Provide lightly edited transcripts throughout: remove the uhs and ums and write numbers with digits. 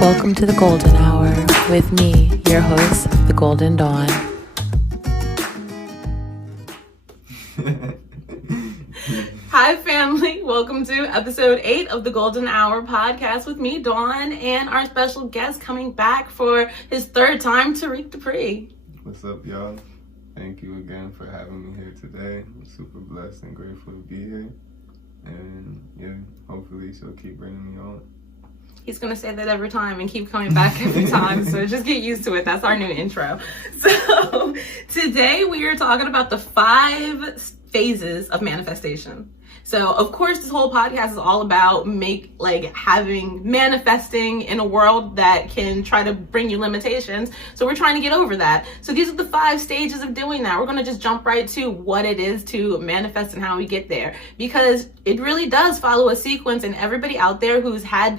Welcome to the Golden Hour with me, your host, The Golden Dawn. Hi, family. Welcome to episode 8 of the Golden Hour podcast with me, Dawn, and our special guest coming back for his third time, Tariq Dupri. What's up, y'all? Thank you again for having me here today. I'm super blessed and grateful to be here. And yeah, hopefully she'll keep bringing me on. He's going to say that every time and keep coming back every time, so just get used to it. That's our new intro. So today we are talking about the 5 phases of manifestation. So of course this whole podcast is all about manifesting in a world that can try to bring you limitations. So we're trying to get over that. So these are the 5 stages of doing that. We're going to just jump right to what it is to manifest and how we get there, because it really does follow a sequence, and everybody out there who's had,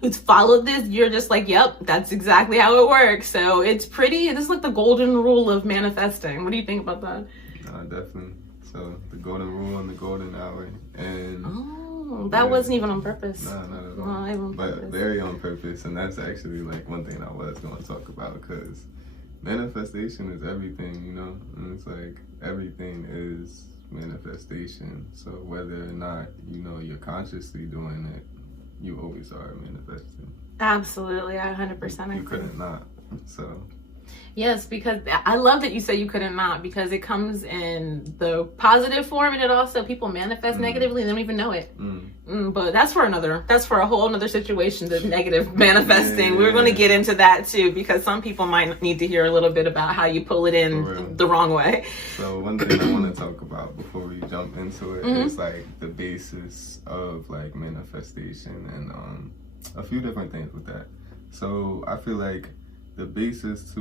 who's followed this, you're just like, yep, that's exactly how it works. So this is like the golden rule of manifesting. What do you think about that? Definitely. So the golden rule and the golden hour, and that wasn't even on purpose. Nah, not at all. But very on purpose, and that's actually like one thing I was going to talk about, because manifestation is everything, and it's like everything is manifestation. So whether or not you're consciously doing it, you always are manifesting. Absolutely, I 100% You couldn't not. So. Yes, because I love that you say you couldn't not, because it comes in the positive form, and it also, people manifest negatively and they don't even know it. But that's for a whole other situation, the negative manifesting. We're going to get into that too, because some people might need to hear a little bit about how you pull it in the wrong way. So one thing I want to talk about before we jump into it is like the basis of like manifestation, and a few different things with that. So I feel like the basis to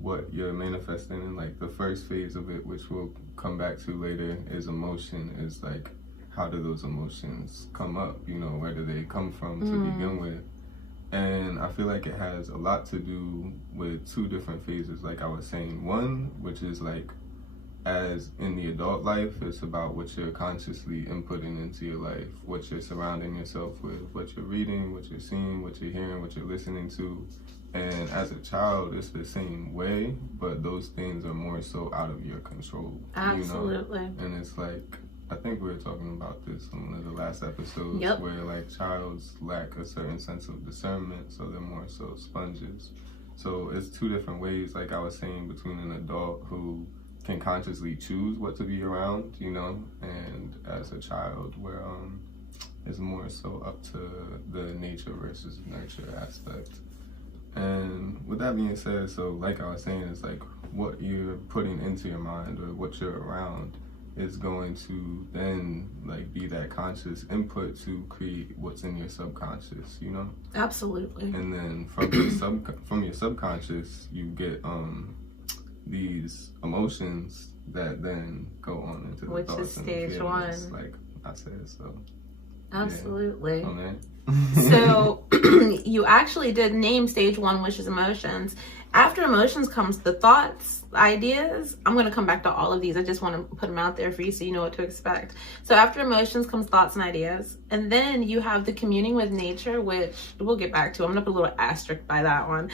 what you're manifesting in, like the first phase of it, which we'll come back to later, is emotion. Is like, how do those emotions come up? Where do they come from to begin with? And I feel like it has a lot to do with 2 different phases, like I was saying. One, which is like, as in the adult life, it's about what you're consciously inputting into your life, what you're surrounding yourself with, what you're reading, what you're seeing, what you're hearing, what you're listening to. And as a child, it's the same way, but those things are more so out of your control. Absolutely. And it's like, I think we were talking about this on one of the last episodes, where like childs lack a certain sense of discernment, so they're more so sponges. So it's 2 different ways, like I was saying, between an adult who can consciously choose what to be around, and as a child where it's more so up to the nature versus nurture aspect. And with that being said, so like I was saying, it's like what you're putting into your mind or what you're around is going to then like be that conscious input to create what's in your subconscious, Absolutely. And then from your subconscious, you get these emotions that then go on into the thoughts and stage feelings, 1. like I said. So absolutely. Yeah. So you actually did name stage 1, which is emotions. After emotions comes the thoughts, ideas. I'm going to come back to all of these. I just want to put them out there for you so you know what to expect. So after emotions comes thoughts and ideas. And then you have the communing with nature, which we'll get back to. I'm going to put a little asterisk by that one.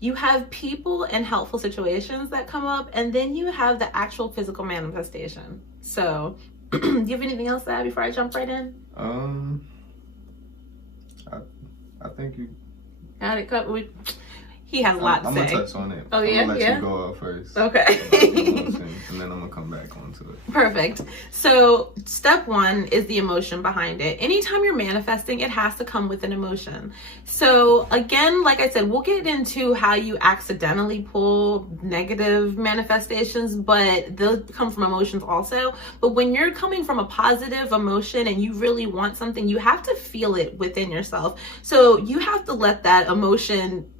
You have people and helpful situations that come up. And then you have the actual physical manifestation. So do you have anything else to add before I jump right in? I think you got it covered. He has a lot to say. I'm gonna touch on it. Oh yeah, I'm gonna let you go out first. Okay. And then I'm gonna come back onto it. Perfect. So step 1 is the emotion behind it. Anytime you're manifesting, it has to come with an emotion. So again, like I said, we'll get into how you accidentally pull negative manifestations, but they'll come from emotions also. But when you're coming from a positive emotion and you really want something, you have to feel it within yourself. So you have to let that emotion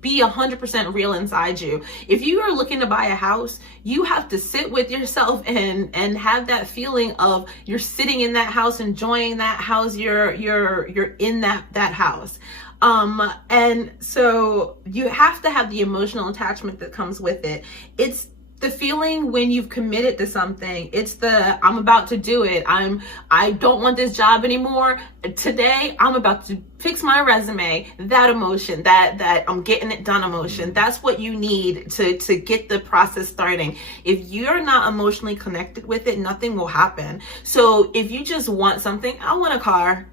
be 100% real inside you. If you are looking to buy a house, you have to sit with yourself and have that feeling of you're sitting in that house, enjoying that house, you're in that house. And so you have to have the emotional attachment that comes with it. It's The feeling when you've committed to something, it's the I'm about to do it. I don't want this job anymore. Today I'm about to fix my resume. That emotion, that I'm getting it done emotion. That's what you need to get the process starting. If you're not emotionally connected with it, nothing will happen. So if you just want something, I want a car.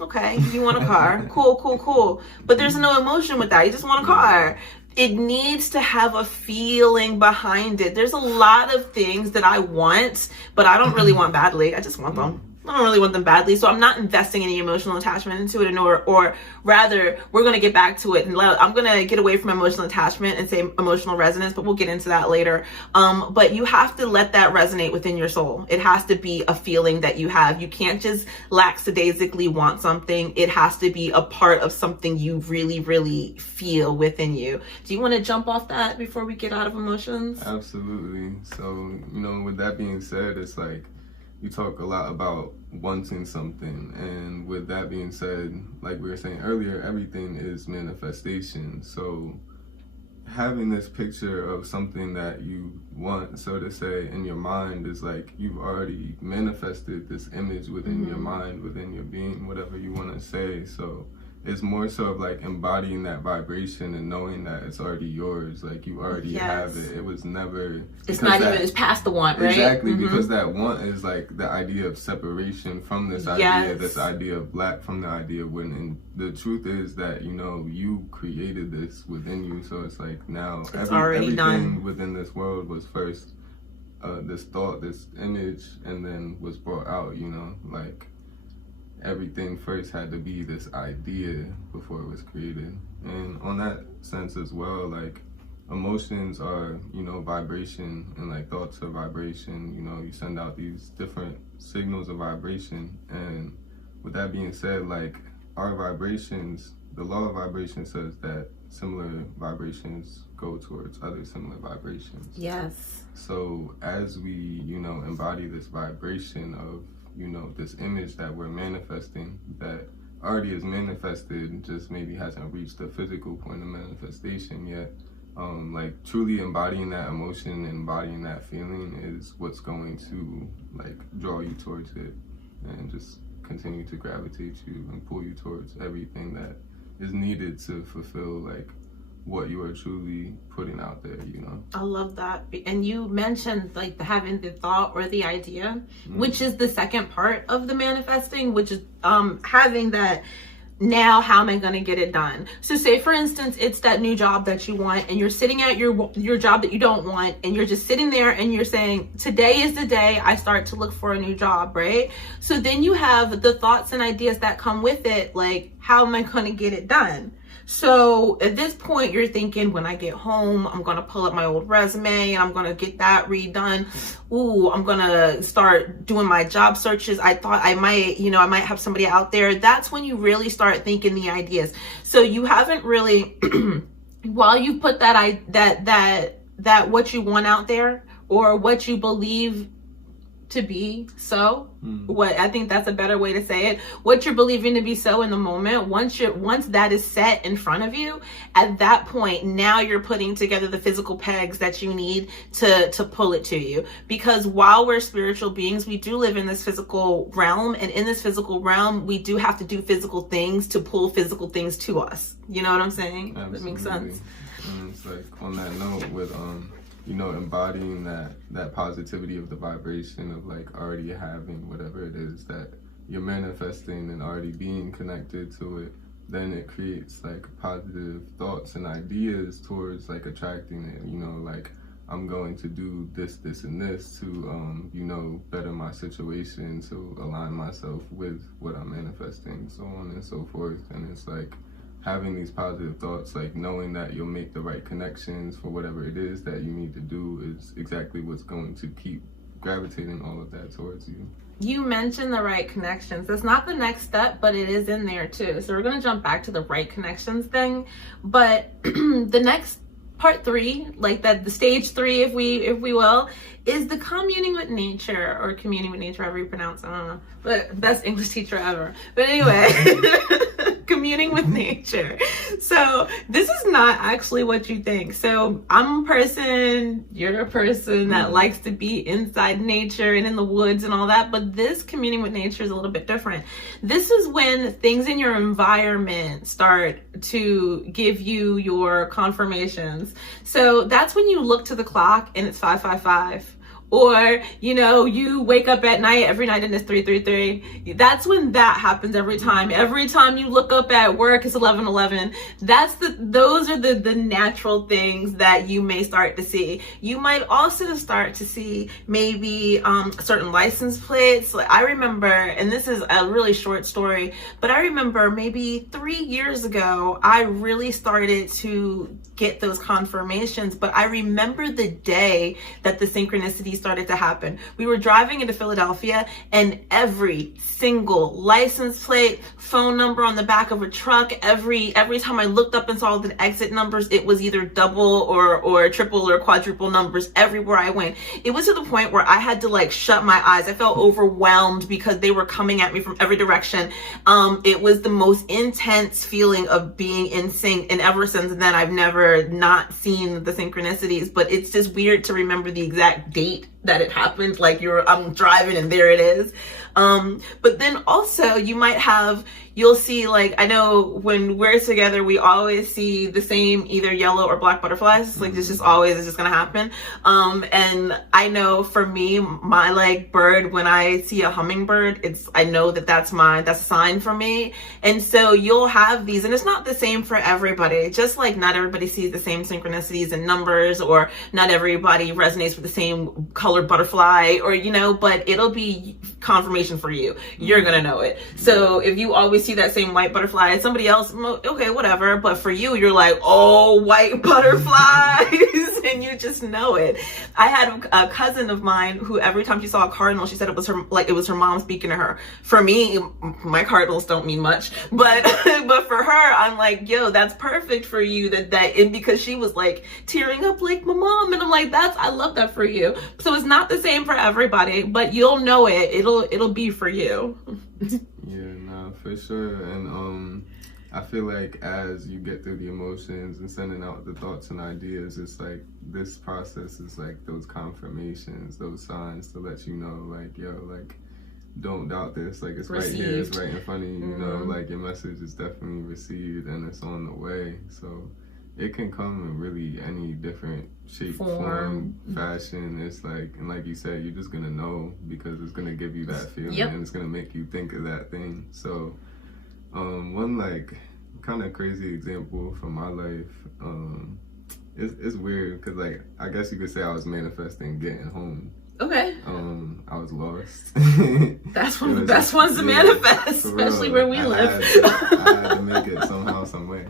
Okay, you want a car. Cool. But there's no emotion with that. You just want a car. It needs to have a feeling behind it. There's a lot of things that I want, but I don't really want badly. I just want them. I don't really want them badly, so I'm not investing any emotional attachment into it, or rather, we're going to get back to it, and I'm going to get away from emotional attachment and say emotional resonance, but we'll get into that later. But you have to let that resonate within your soul. It has to be a feeling that you have. You can't just lackadaisically want something. It has to be a part of something you really, really feel within you. Do you want to jump off that before we get out of emotions? Absolutely. So, with that being said, it's like, you talk a lot about wanting something, and with that being said, like we were saying earlier, everything is manifestation. So having this picture of something that you want, so to say, in your mind is like you've already manifested this image within your mind, within your being, whatever you want to say. So it's more so of like embodying that vibration and knowing that it's already yours. Like you already have it. It was never. It's not even. It's past the want, right? Exactly, because that want is like the idea of separation from this idea, this idea of black from the idea of winning. And the truth is that you created this within you. So it's like now everything done. Within this world was first this thought, this image, and then was brought out. Like. Everything first had to be this idea before it was created. And on that sense as well, like emotions are, vibration, and like thoughts are vibration. You send out these different signals of vibration. And with that being said, like our vibrations, the law of vibration says that similar vibrations go towards other similar vibrations. Yes. So as we, embody this vibration of this image that we're manifesting, that already is manifested, just maybe hasn't reached the physical point of manifestation yet. Like truly embodying that emotion and embodying that feeling is what's going to like draw you towards it and just continue to gravitate you and pull you towards everything that is needed to fulfill like what you are truly putting out there. I love that. And you mentioned like having the thought or the idea, which is the second part of the manifesting, which is having that. Now, how am I going to get it done? So say, for instance, it's that new job that you want, and you're sitting at your job that you don't want, and you're just sitting there and you're saying, today is the day I start to look for a new job, right? So then you have the thoughts and ideas that come with it, like, how am I going to get it done? So at this point, you're thinking, when I get home, I'm going to pull up my old resume and I'm going to get that redone. Ooh, I'm going to start doing my job searches. I thought I might have somebody out there. That's when you really start thinking the ideas. So you haven't really, while you put that what you want out there or what you believe to be so, what I think that's a better way to say it, what you're believing to be so in the moment, once that is set in front of you, at that point now you're putting together the physical pegs that you need to pull it to you. Because while we're spiritual beings, we do live in this physical realm, and in this physical realm we do have to do physical things to pull physical things to us. You know what I'm saying? Absolutely. That makes sense. And it's like on that note with embodying that positivity of the vibration of like already having whatever it is that you're manifesting and already being connected to it, then it creates like positive thoughts and ideas towards like attracting it. Like I'm going to do this and this to better my situation, to align myself with what I'm manifesting, so on and so forth. And it's like having these positive thoughts, like knowing that you'll make the right connections for whatever it is that you need to do, is exactly what's going to keep gravitating all of that towards you. You mentioned the right connections. That's not the next step, but it is in there too. So we're going to jump back to the right connections thing. But the next part 3, like that, the stage 3, if we will, is the communing with nature, or communing with nature, however you pronounce it. I don't know, but best English teacher ever. But anyway, communing with nature. So this is not actually what you think. So I'm a person, you're a person that likes to be inside nature and in the woods and all that, but this communing with nature is a little bit different. This is when things in your environment start to give you your confirmations. So that's when you look to the clock and it's 5:55. Or, you know, you wake up at night every night and it's 3:33. That's when that happens every time. Every time you look up at work, it's 11:11. Those are the natural things that you may start to see. You might also start to see maybe certain license plates. Like I remember, and this is a really short story, but I remember maybe 3 years ago, I really started to get those confirmations, but I remember the day that the synchronicity started to happen. We were driving into Philadelphia and every single license plate, phone number on the back of a truck, every time I looked up and saw the exit numbers, it was either double or triple or quadruple numbers everywhere I went. It was to the point where I had to like shut my eyes. I felt overwhelmed because they were coming at me from every direction. It was the most intense feeling of being in sync, and ever since then I've never not seen the synchronicities, but it's just weird to remember the exact date that it happened. Like I'm driving and there it is. But then also you'll see, like, I know when we're together, we always see the same either yellow or black butterflies. Like it's just gonna happen. And I know for me, my like bird, when I see a hummingbird, I know that's a sign for me. And so you'll have these, and it's not the same for everybody. Just like not everybody sees the same synchronicities and numbers, or not everybody resonates with the same colored butterfly, or, you know, but it'll be confirmation for you. You're gonna know it. So if you always see that same white butterfly, somebody else, okay, whatever. But for you, you're like, oh, white butterflies, and you just know it. I had a cousin of mine who every time she saw a cardinal, she said it was her mom speaking to her. For me, my cardinals don't mean much, but for her, I'm like, yo, that's perfect for you. And because she was like tearing up like my mom, and I'm like, I love that for you. So it's not the same for everybody, but you'll know it. It'll be for you. Yeah, no, for sure. And I feel like as you get through the emotions and sending out the thoughts and ideas, it's like this process is like those confirmations, those signs to let you know, like, yo, like, don't doubt this. Like, it's received. Right here, it's right in front of you. You know, like your message is definitely received and it's on the way. So it can come in really any different shape, form, fashion. It's like, and like you said, you're just gonna know because it's gonna give you that feeling, and it's gonna make you think of that thing. So one like kind of crazy example from my life, it's weird because like I guess you could say I was manifesting getting home. Okay. I was lost. That's one of the best ones to manifest, especially where we live. I had to make it somehow, some way.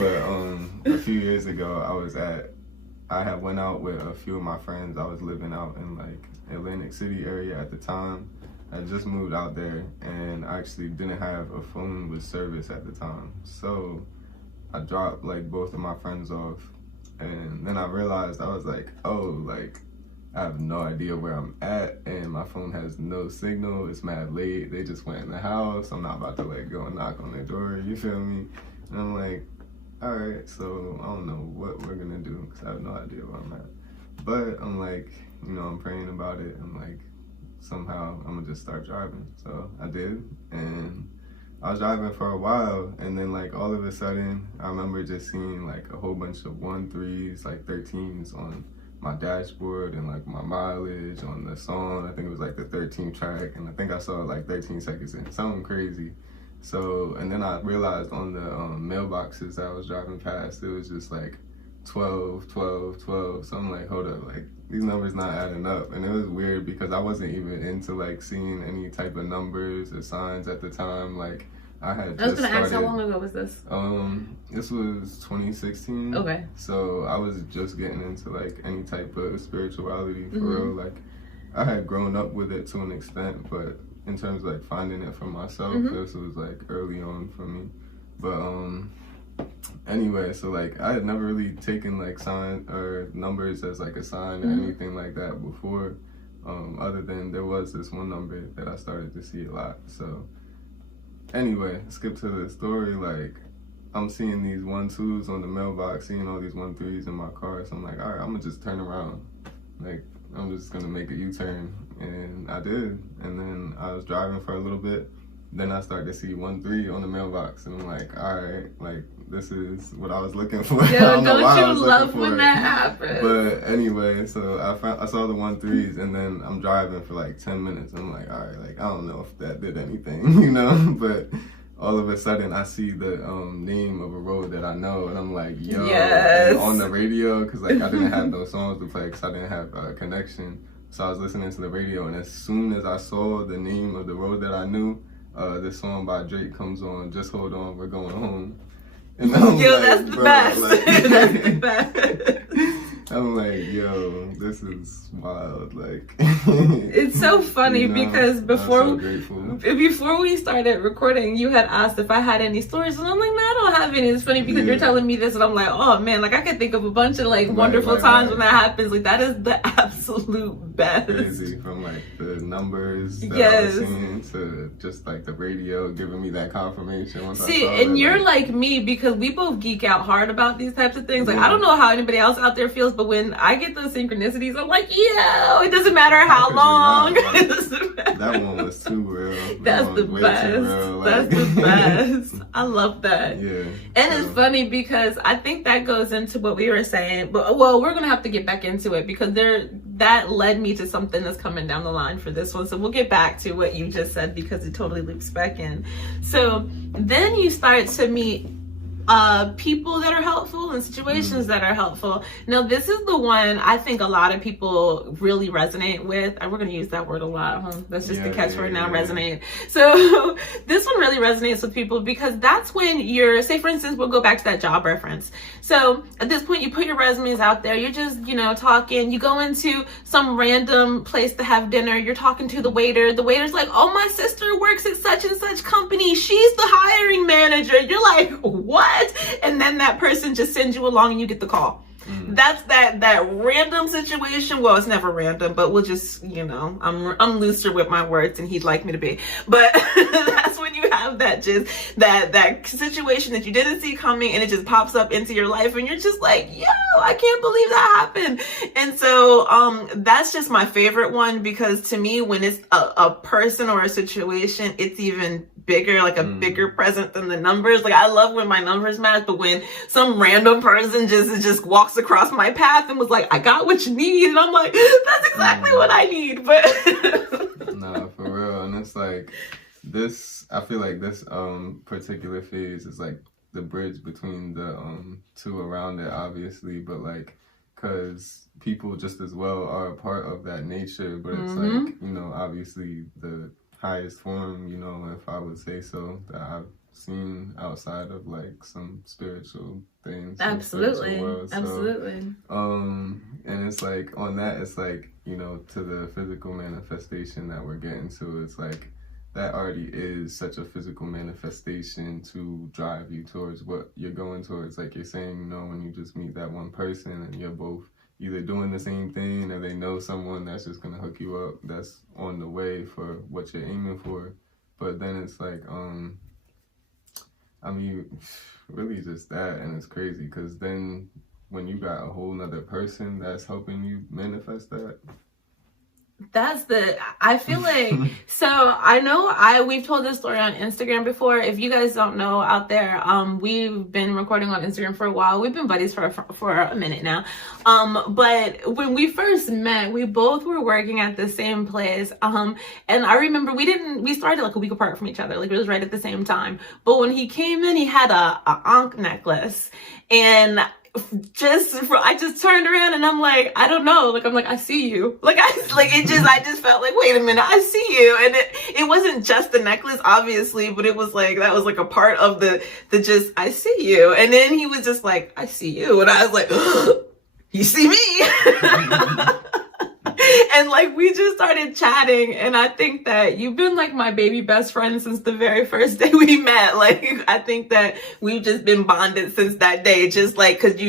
But a few years ago, I had went out with a few of my friends. I was living out in like Atlantic City area at the time. I just moved out there, and I actually didn't have a phone with service at the time. So I dropped like both of my friends off, and then I realized, I was like, oh, like I have no idea where I'm at, and my phone has no signal. It's mad late. They just went in the house. I'm not about to like go and knock on their door. You feel me? And I'm like, all right, so I don't know what we're gonna do because I have no idea where I'm at. But I'm like, you know, I'm praying about it. I'm like, somehow I'm gonna just start driving. So I did, and I was driving for a while, and then like all of a sudden, I remember just seeing like a whole bunch of 1-3s, like 13s on my dashboard, and like my mileage on the song. I think it was like the 13th track, and I think I saw it like 13 seconds in, something crazy. So, and then I realized on the mailboxes that I was driving past, it was just like 12, 12, 12. So I'm like, hold up, like these numbers not adding up. And it was weird because I wasn't even into like seeing any type of numbers or signs at the time. Like I was gonna ask, how long ago was this? This was 2016. Okay. So I was just getting into like any type of spirituality for real. Like I had grown up with it to an extent, but in terms of like finding it for myself, this was like early on for me. But anyway, so like I had never really taken like sign or numbers as like a sign or anything like that before, other than there was this one number that I started to see a lot. So anyway, skip to the story. Like, I'm seeing these 1-2s on the mailbox, seeing all these 1-3s in my car. So I'm like, all right, I'm gonna just turn around. Like, I'm just gonna make a U-turn, and I did. And then I was driving for a little bit. Then I started to see 1-3 on the mailbox, and I'm like, all right, like, this is what I was looking for. Yo, don't you love when that happens? But anyway, so I saw the 1-3s, and then I'm driving for like 10 minutes. I'm like, all right, like, I don't know if that did anything, you know? But all of a sudden, I see the name of a road that I know, and I'm like, yo, yes. on the radio, because like I didn't have those songs to play, because I didn't have a connection. So I was listening to the radio, and as soon as I saw the name of the road that I knew, this song by Drake comes on, Just Hold On, We're Going Home. And I'm yo, like, that's the bro, best. Like, That's the best. I'm like, yo, this is wild. Like, it's so funny, you know, because before we started recording, you had asked if I had any stories, and I'm like, no, I don't have any. It's funny because you're telling me this, and I'm like, oh man, like I can think of a bunch of like wonderful times when that happens. Like that is the absolute best. Crazy, from like the numbers that I was seeing to just like the radio giving me that confirmation. Once See, and you're like me because we both geek out hard about these types of things. Like I don't know how anybody else out there feels, but when I get those synchronicities, I'm like, yo, it doesn't matter how long. Like, that one was too real. That's the best. Like... That's the best. I love that. Yeah. And it's funny because I think that goes into what we were saying, but well, we're gonna have to get back into it because that led me to something that's coming down the line for this one. So we'll get back to what you just said because it totally loops back in. So then you start to meet people that are helpful and situations that are helpful. Now, this is the one I think a lot of people really resonate with. And we're going to use that word a lot. Huh? That's just the catchword now, resonate. So this one really resonates with people because that's when you're, say for instance, we'll go back to that job reference. So at this point, you put your resumes out there. You're just, talking. You go into some random place to have dinner. You're talking to the waiter. The waiter's like, oh, my sister works at such and such company. She's the hiring manager. You're like, what? And then that person just sends you along and you get the call. That's that random situation. Well, it's never random, but we'll just, I'm looser with my words than he'd like me to be. But that's when you have that that situation that you didn't see coming and it just pops up into your life and you're just like, yo, I can't believe that happened. And so that's just my favorite one because to me, when it's a person or a situation, it's even bigger, like a bigger present than the numbers. Like I love when my numbers match, but when some random person just walks across my path and was like, I got what you need, and I'm like, that's exactly what I need. But no, for real. And it's like this, I feel like this particular phase is like the bridge between the two around it, obviously, but like because people just as well are a part of that nature, but it's like, obviously the highest form, if I would say so, that I've seen outside of like some spiritual things. Absolutely. World. So, absolutely. And it's like on that, it's like, to the physical manifestation that we're getting to, it's like that already is such a physical manifestation to drive you towards what you're going towards. Like you're saying, when you just meet that one person and you're both either doing the same thing or they know someone that's just going to hook you up that's on the way for what you're aiming for. But then it's like, really just that. And it's crazy because then when you got a whole nother person that's helping you manifest that, I feel like, so I know we've told this story on Instagram before. If you guys don't know out there, we've been recording on Instagram for a while. We've been buddies for a minute now. But when we first met, we both were working at the same place. And I remember we started like a week apart from each other. Like it was right at the same time. But when he came in, he had a Ankh necklace and I just turned around and I'm like, I don't know. Like, I'm like, I see you. I just felt like, wait a minute, I see you. And it wasn't just the necklace, obviously, but it was like, that was like a part of the just, I see you. And then he was just like, I see you. And I was like, you see me? And like we just started chatting, and I think that you've been like my baby best friend since the very first day we met. Like I think that we've just been bonded since that day, just like because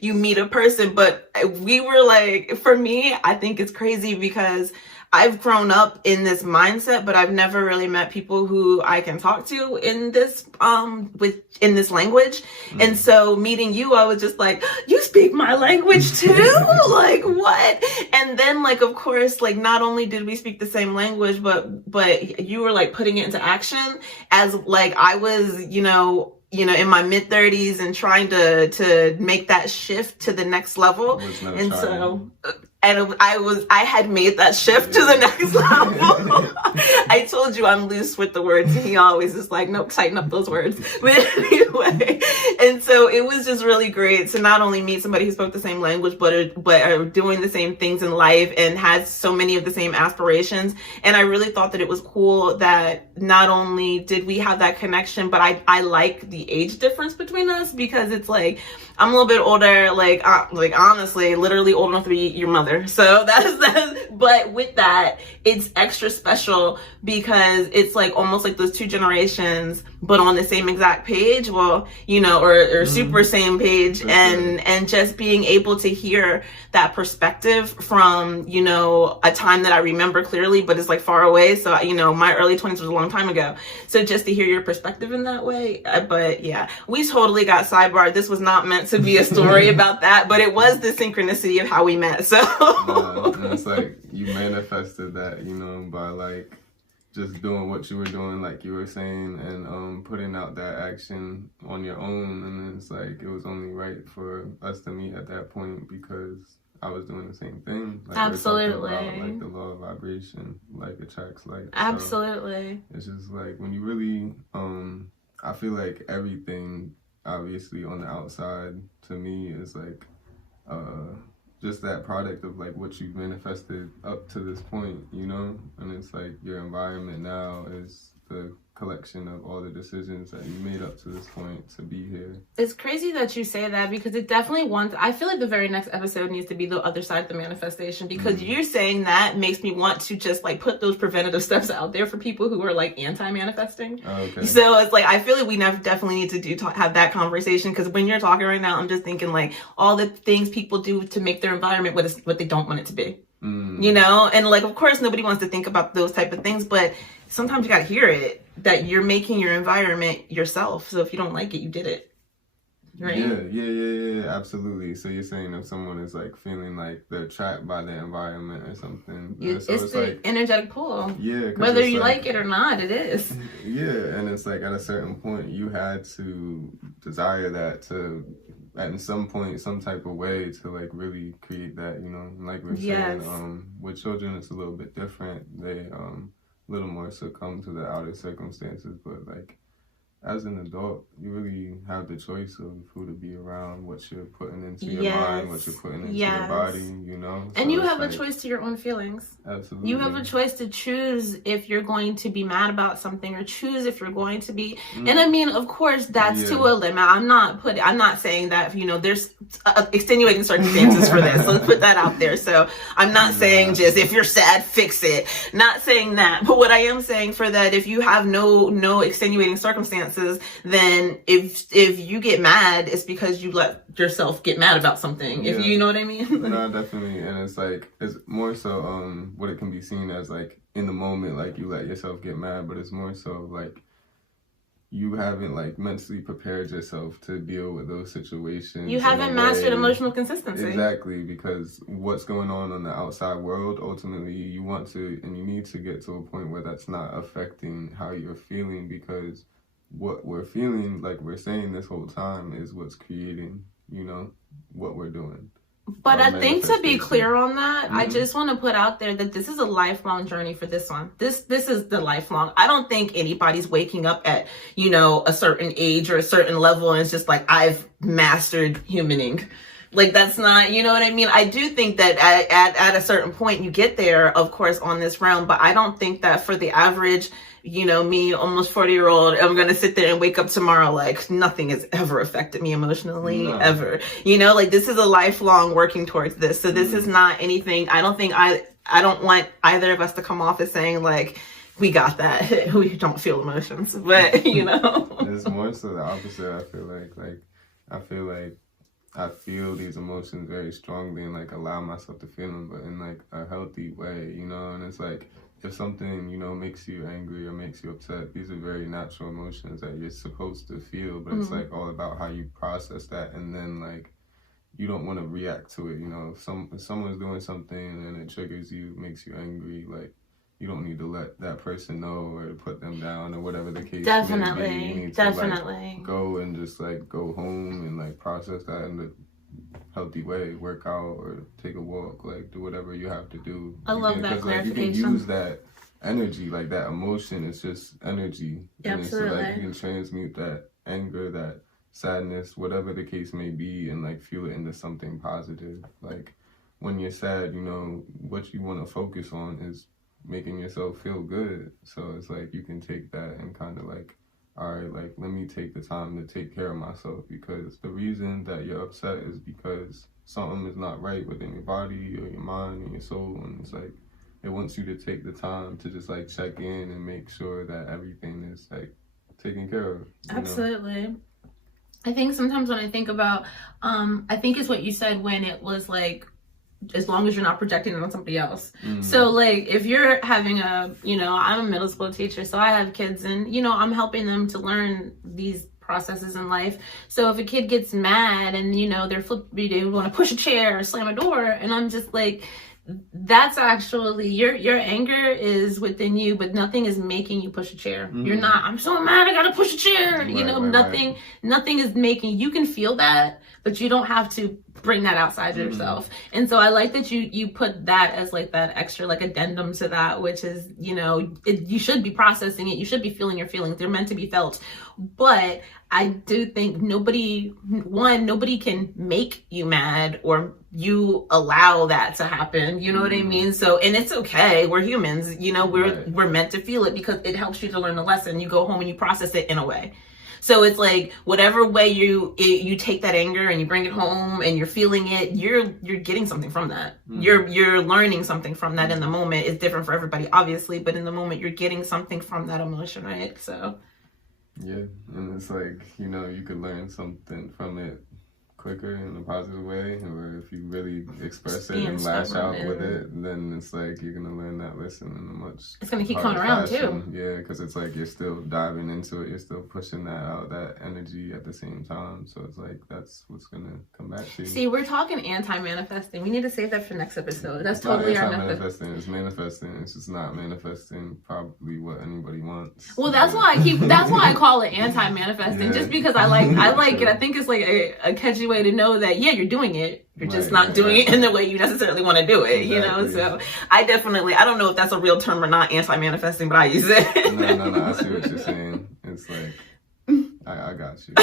you meet a person. But we were like, for me, I think it's crazy because I've grown up in this mindset, but I've never really met people who I can talk to in this in this language. And so meeting you, I was just like, you speak my language too? Like, what? And then, like, of course, like, not only did we speak the same language, but you were like putting it into action as like I was, in my mid 30s and trying to make that shift to the next level. And so I had made that shift to the next level. I told you I'm loose with the words, and he always is like, nope, tighten up those words. But anyway, and so it was just really great to not only meet somebody who spoke the same language, but are doing the same things in life and has so many of the same aspirations. And I really thought that it was cool that not only did we have that connection, but I like the age difference between us, because it's like, I'm a little bit older, like honestly, literally old enough to be your mother. So that's, but with that, it's extra special because it's like almost like those two generations, but on the same exact page. Well, or super same page. And just being able to hear that perspective from, a time that I remember clearly, but it's like far away. So, my early 20s was a long time ago. So just to hear your perspective in that way. But yeah, we totally got sidebarred. This was not meant to be a story about that, but it was the synchronicity of how we met. So and it's like you manifested that, by like just doing what you were doing, like you were saying, and putting out that action on your own. And it's like it was only right for us to meet at that point because I was doing the same thing. Like absolutely. We're talking about, like, the law of vibration, like attracts like. Absolutely. So it's just like when you really, I feel like everything, obviously on the outside, to me is like, just that product of like what you've manifested up to this point, and it's like your environment now is the collection of all the decisions that you made up to this point to be here. It's crazy that you say that, because it definitely I feel like the very next episode needs to be the other side of the manifestation, because you're saying that makes me want to just like put those preventative steps out there for people who are like anti-manifesting. Okay. So it's like, I feel like we definitely need to have that conversation, because when you're talking right now, I'm just thinking like all the things people do to make their environment what they don't want it to be. And like, of course, nobody wants to think about those type of things, but sometimes you got to hear it, that you're making your environment yourself. So if you don't like it, you did it. Right? Yeah, absolutely. So you're saying if someone is like feeling like they're trapped by the environment or something. It's the like, energetic pull. Yeah. Whether you like it or not, it is. Yeah, and it's like at a certain point, you had to desire that to, at some point, some type of way to like really create that, like we're saying, with children, it's a little bit different. They, a little more succumb to the outer circumstances, but like as an adult, you really have the choice of who to be around, what you're putting into your mind, what you're putting into your body, So and you have a choice to your own feelings. Absolutely. You have a choice to choose if you're going to be mad about something, or choose if you're going to be, and I mean, of course, that's to a limit. I'm not saying that, there's extenuating circumstances for this. Let's put that out there. So I'm not saying just if you're sad, fix it. Not saying that. But what I am saying for that, if you have no extenuating circumstances, then if you get mad, it's because you let yourself get mad about something. If you know what I mean. No, definitely. And it's like, it's more so what it can be seen as, like in the moment, like you let yourself get mad, but it's more so like you haven't like mentally prepared yourself to deal with those situations. You haven't mastered emotional consistency. Exactly, because what's going on the outside world, ultimately you want to, and you need to get to a point where that's not affecting how you're feeling, because what we're feeling, like we're saying this whole time, is what's creating, what we're doing. But I think, to be clear on that, I just want to put out there that this is a lifelong journey for this one. This is the lifelong. I don't think anybody's waking up at, a certain age or a certain level and it's just like, I've mastered humaning. Like, that's not, you know what I mean? I do think that at a certain point you get there, of course, on this realm, but I don't think that for the average, me, almost 40-year-old, I'm going to sit there and wake up tomorrow like nothing has ever affected me emotionally, ever. Like, this is a lifelong working towards this. So this is not anything, I don't want either of us to come off as saying like, we got that. We don't feel emotions, but It's more so the opposite, I feel like. I feel like I feel these emotions very strongly and like allow myself to feel them, but in like a healthy way, you know. And it's like, if something, you know, makes you angry or makes you upset, these are very natural emotions that you're supposed to feel, but it's like all about how you process that. And then like, you don't want to react to it, you know. If someone's doing something and it triggers you, makes you angry, like, you don't need to let that person know or put them down or whatever the case may be. You need to like go and just like go home and like process that in the healthy way, work out or take a walk, like do whatever you have to do. I love that clarification. Like, you can use that energy, like that emotion, it's just energy. And Absolutely. so like you can transmute that anger, that sadness, whatever the case may be, and like fuel it into something positive. Like when you're sad, you know, what you want to focus on is making yourself feel good. So it's like you can take that and kind of like, all right, like let me take the time to take care of myself, because the reason that you're upset is because something is not right within your body or your mind and your soul. And it's like, it wants you to take the time to just like check in and make sure that everything is like taken care of. Absolutely. Know? I think sometimes when I think about, I think it's what you said when it was like, as long as you're not projecting it on somebody else. So like if you're having you know, I'm a middle school teacher, so I have kids and, you know, I'm helping them to learn these processes in life. So if a kid gets mad and, you know, they want to push a chair or slam a door, and I'm just like, that's actually your anger is within you, but nothing is making you push a chair. You're not, I'm so mad I gotta push a chair. You know, nothing is making, you can feel that, but you don't have to bring that outside yourself. And so I like that you put that as like that extra like addendum to that, which is, you know, you should be processing it, you should be feeling your feelings, they're meant to be felt. But I do think nobody can make you mad or you allow that to happen, you know what I mean? So, and it's okay, we're humans, you know, we're meant to feel it because it helps you to learn the lesson. You go home and you process it in a way. So it's like whatever way you take that anger and you bring it home and you're feeling it, you're getting something from that. You're learning something from that in the moment. It's different for everybody, obviously, but in the moment you're getting something from that emotion, right? So yeah, and it's like, you know, you could learn something from it quicker in a positive way, or if you really express it and lash out with it, then it's like you're gonna learn that lesson in a much it's gonna keep coming around too. Yeah, because it's like you're still diving into it, you're still pushing that out, that energy at the same time. So it's like that's what's gonna come back to you. See, we're talking anti-manifesting. We need to save that for next episode. That's it's totally our method. It's manifesting. It's just not manifesting probably what anybody wants. Well, that's why I call it anti-manifesting, just because I like it. I think it's like a catchy way to know that, yeah, you're doing it. You're just not doing it in the way you necessarily want to do it, you know? So I don't know if that's a real term or not, anti-manifesting, but I use it. No, I see what you're saying. It's like, I got you.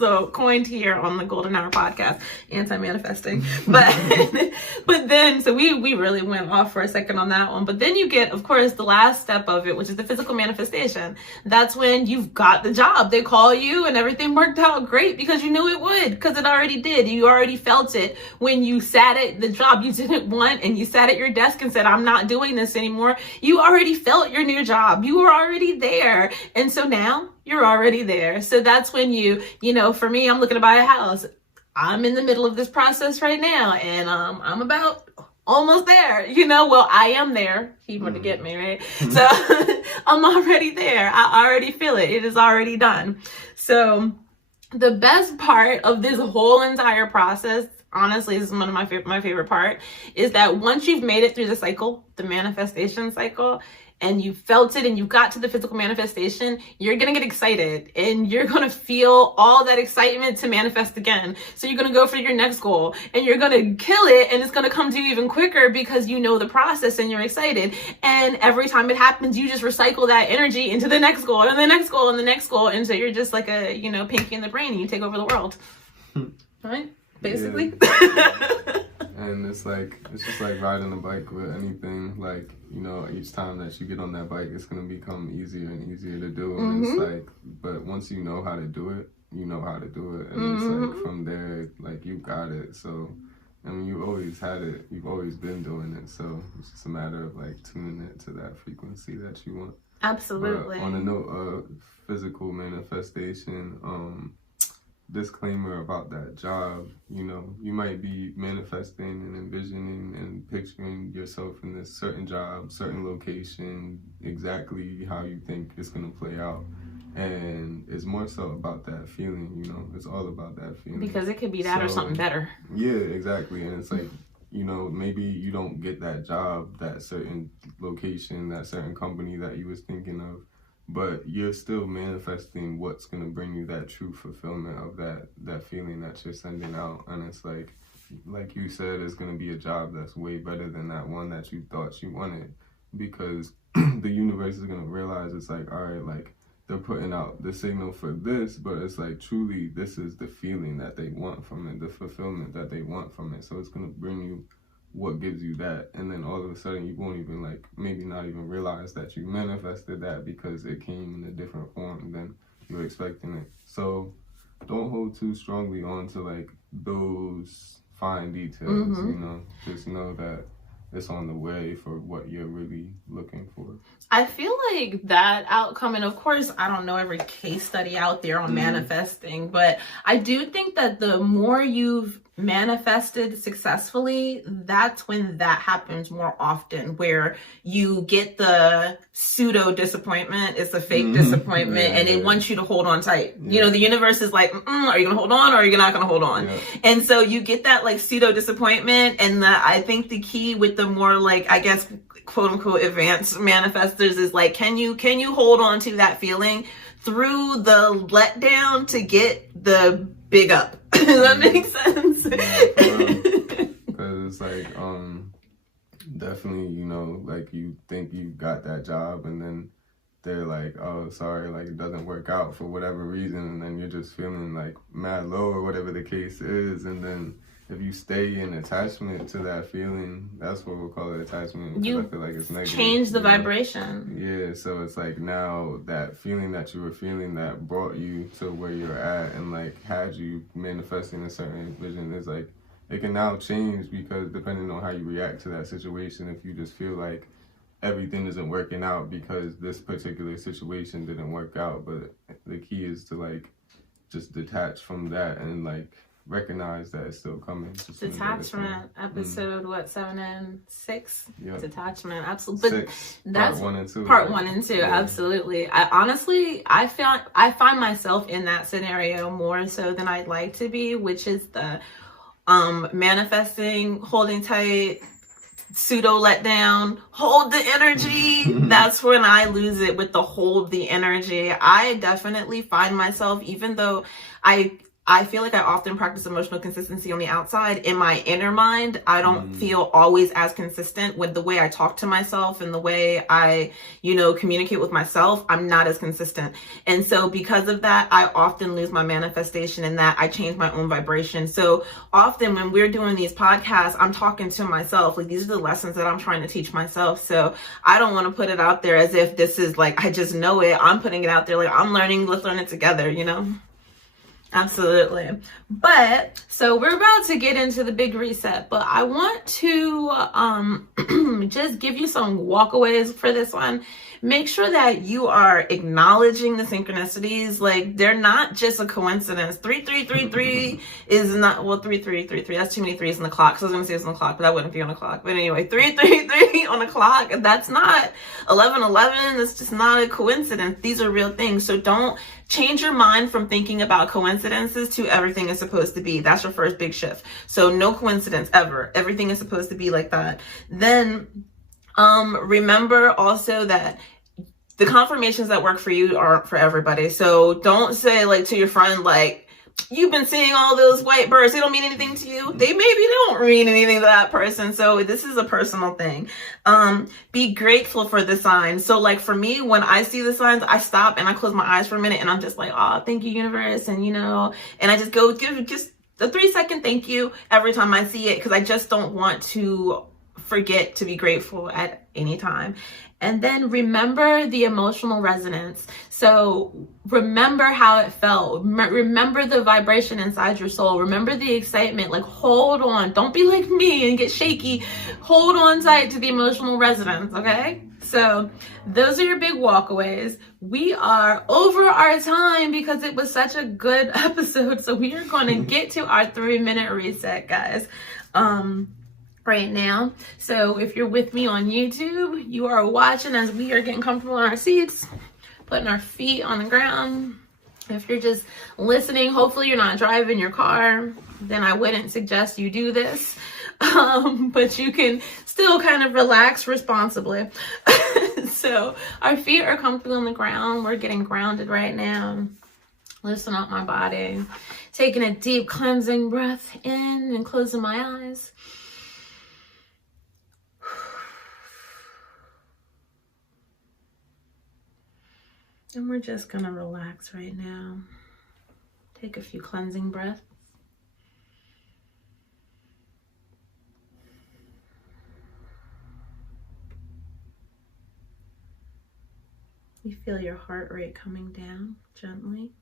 So coined here on the Golden Hour podcast, anti-manifesting. But then, so we really went off for a second on that one. But then you get, of course, the last step of it, which is the physical manifestation. That's when you've got the job. They call you and everything worked out great because you knew it would, because it already did. You already felt it when you sat at the job you didn't want and you sat at your desk and said, I'm not doing this anymore. You already felt your new job. You were already there. And so now you're already there. So that's when you know, for me, I'm looking to buy a house. I'm in the middle of this process right now, and I'm about almost there, you know. Well, I am there. He wanted to get me, right? So I'm already there. I already feel it. It is already done. So the best part of this whole entire process, honestly, this is one of my favorite part, is that once you've made it through the cycle, the manifestation cycle, and you felt it and you got to the physical manifestation, you're going to get excited and you're going to feel all that excitement to manifest again. So you're going to go for your next goal and you're going to kill it, and it's going to come to you even quicker because you know the process and you're excited. And every time it happens, you just recycle that energy into the next goal and the next goal and the next goal. And so you're just like a, you know, pinky in the brain and you take over the world. Right? Basically. Yeah. And it's just like riding a bike with anything. Like, you know, each time that you get on that bike, it's going to become easier and easier to do. And it's like, but once you know how to do it, you know how to do it. And it's like from there, like you got it. So, I mean, you always had it. You've always been doing it. So it's just a matter of like tuning it to that frequency that you want. Absolutely. But on the note of physical manifestation, disclaimer about that job. You know, you might be manifesting and envisioning and picturing yourself in this certain job, certain location, exactly how you think it's going to play out. And it's more so about that feeling, you know, it's all about that feeling. Because it could be that or something better. Yeah, exactly. And it's like, you know, maybe you don't get that job, that certain location, that certain company that you was thinking of, but you're still manifesting what's going to bring you that true fulfillment of that feeling that you're sending out. And it's like you said, it's going to be a job that's way better than that one that you thought you wanted, because the universe is going to realize it's like, all right, like, they're putting out the signal for this, but it's like, truly, this is the feeling that they want from it, the fulfillment that they want from it. So it's going to bring you what gives you that. And then all of a sudden, you won't even, like, maybe not even realize that you manifested that, because it came in a different form than you were expecting it. So don't hold too strongly on to, like, those fine details, you know. Just know that it's on the way for what you're really looking for. I feel like that outcome, and of course, I don't know every case study out there on manifesting, but I do think that the more you've manifested successfully, that's when that happens more often, where you get the pseudo disappointment. It's a fake disappointment, and it wants you to hold on tight. You know, the universe is like, are you gonna hold on, or are you not gonna hold on? And so you get that like pseudo disappointment. And I think the key with the more, like, I guess, quote unquote advanced manifestors is like, can you hold on to that feeling through the letdown to get the big up? Does that make sense? Because it's like, definitely, you know, like, you think you got that job, and then they're like, oh, sorry, like, it doesn't work out for whatever reason, and then you're just feeling like mad low or whatever the case is. And then if you stay in attachment to that feeling, that's what we'll call it, attachment. You I feel like it's negative. Change the you know? vibration. Yeah, so it's like, now that feeling that you were feeling that brought you to where you're at, and like had you manifesting a certain vision, is like, it can now change, because depending on how you react to that situation, if you just feel like everything isn't working out because this particular situation didn't work out. But the key is to, like, just detach from that and, like, recognize that it's still coming. Detachment, episode 7 and 6. Yep. Detachment, absolutely. But 6, that's part 1 and 2. Part 1 and 2, yeah. Absolutely. I find myself in that scenario more so than I'd like to be, which is the manifesting, holding tight, pseudo letdown, hold the energy. That's when I lose it with the hold the energy. I definitely find myself, even though I feel like I often practice emotional consistency on the outside, in my inner mind, I don't feel always as consistent with the way I talk to myself and the way I, communicate with myself. I'm not as consistent. And so because of that, I often lose my manifestation, in that I change my own vibration. So often when we're doing these podcasts, I'm talking to myself. Like, these are the lessons that I'm trying to teach myself. So I don't want to put it out there as if this is like, I just know it. I'm putting it out there like, I'm learning, let's learn it together, Absolutely. But so we're about to get into the big reset, but I want to just give you some walkaways for this one. Make sure that you are acknowledging the synchronicities. Like, they're not just a coincidence. 3333 is not, 3333. That's too many threes on the clock. So I was going to say it's on the clock, but that wouldn't be on the clock. But anyway, 333 on the clock. That's not 1111. It's just not a coincidence. These are real things. So don't change your mind from thinking about coincidences to everything is supposed to be. That's your first big shift. So no coincidence ever. Everything is supposed to be like that. Then remember also that the confirmations that work for you aren't for everybody. So don't say, like, to your friend, like, you've been seeing all those white birds, they don't mean anything to you. They don't mean anything to that person. So this is a personal thing. Be grateful for the signs. So, like, for me, when I see the signs, I stop and I close my eyes for a minute and I'm just like, oh, thank you, universe. And, and I just go give just a 3-second thank you every time I see it, because I just don't want to forget to be grateful at any time. And then remember the emotional resonance. So remember how it felt. Remember the vibration inside your soul. Remember the excitement. Like, hold on. Don't be like me and get shaky. Hold on tight to the emotional resonance, okay? So those are your big walkaways. We are over our time because it was such a good episode. So we are going to get to our 3-minute reset, guys. Right now. So if you're with me on YouTube, you are watching as we are getting comfortable in our seats, putting our feet on the ground. If you're just listening, hopefully you're not driving your car, then I wouldn't suggest you do this. But you can still kind of relax responsibly. So our feet are comfortable on the ground. We're getting grounded right now. Loosen up my body. Taking a deep cleansing breath in and closing my eyes. And we're just gonna relax right now. Take a few cleansing breaths. You feel your heart rate coming down gently.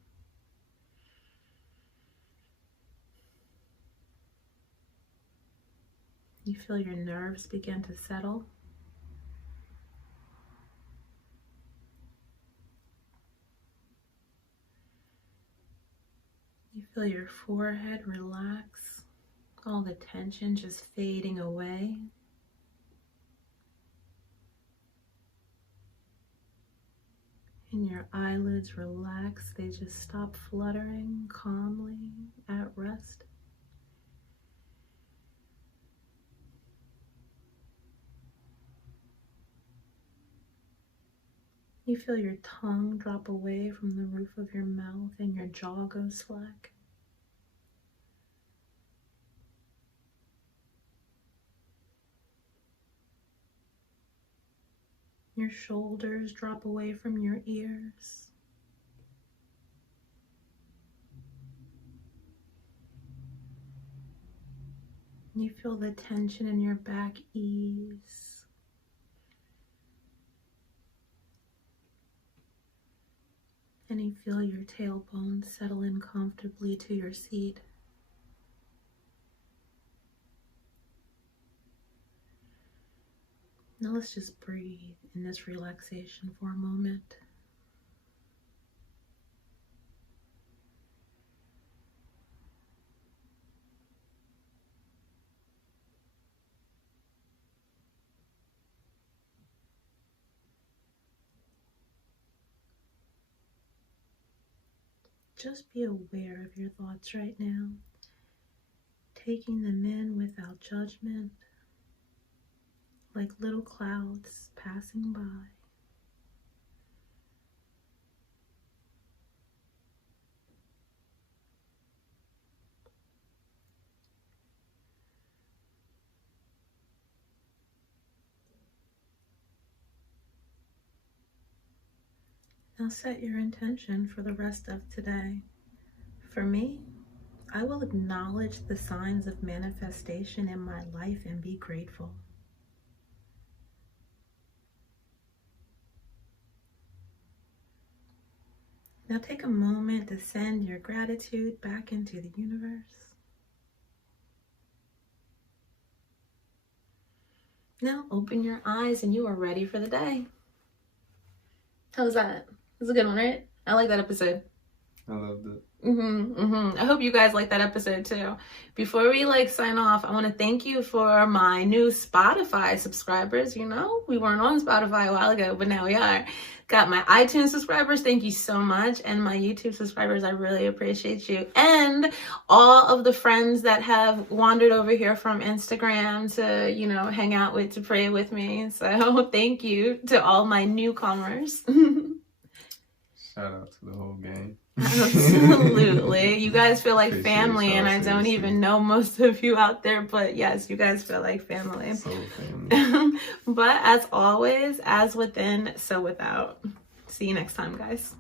You feel your nerves begin to settle. You feel your forehead relax, all the tension just fading away. And your eyelids relax, they just stop fluttering calmly at rest. You feel your tongue drop away from the roof of your mouth and your jaw goes slack. Your shoulders drop away from your ears. You feel the tension in your back ease. And you feel your tailbone settle in comfortably to your seat. Now let's just breathe in this relaxation for a moment. Just be aware of your thoughts right now, taking them in without judgment, like little clouds passing by. Now set your intention for the rest of today. For me, I will acknowledge the signs of manifestation in my life and be grateful. Now take a moment to send your gratitude back into the universe. Now open your eyes and you are ready for the day. How's that? It's a good one, right? I like that episode. I loved it. I hope you guys like that episode too. Before we sign off, I want to thank you for my new Spotify subscribers. You know, we weren't on Spotify a while ago, but now we are. Got my iTunes subscribers, thank you so much. And my YouTube subscribers, I really appreciate you. And all of the friends that have wandered over here from Instagram to, hang out with, to pray with me. So thank you to all my newcomers. Shout out to the whole gang. Absolutely. You guys feel like family, and I don't seriously. even know most of you out there, but yes, you guys feel like family. So family. But as always, as within, so without. See you next time, guys.